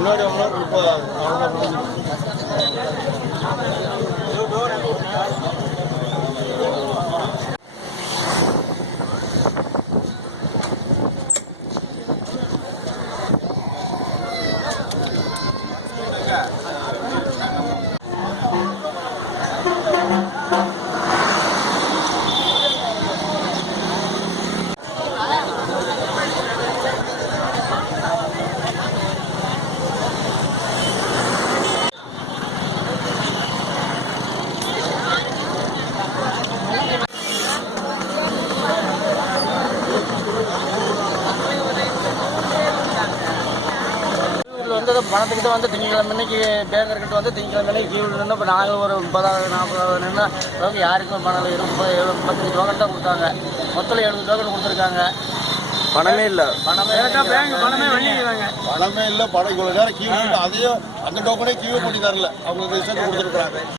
முன்னாடி இப்போ பணத்துக்கிட்ட வந்து திங்கக்கிழமைக்கு பேங்கர்கிட்ட வந்து திங்கக்கிழமை கீழ் நின்று இப்போ நாங்கள் ஒரு 30,000 40,000 நின்று அளவுக்கு யாருக்குமே பணம் இல்லை. 25 டோக்கன் தான் கொடுத்தாங்க. மொத்தம் 70 டோக்கன் கொடுத்துருக்காங்க. பணமே இல்லை. பணமே இல்லை. பணம் இவ்வளோ நேரம் கீழே அதையும் அந்த டோக்கனே கீழே பண்ணி தரல. அவங்க ரிசல்ட் கொடுத்துருக்காங்க.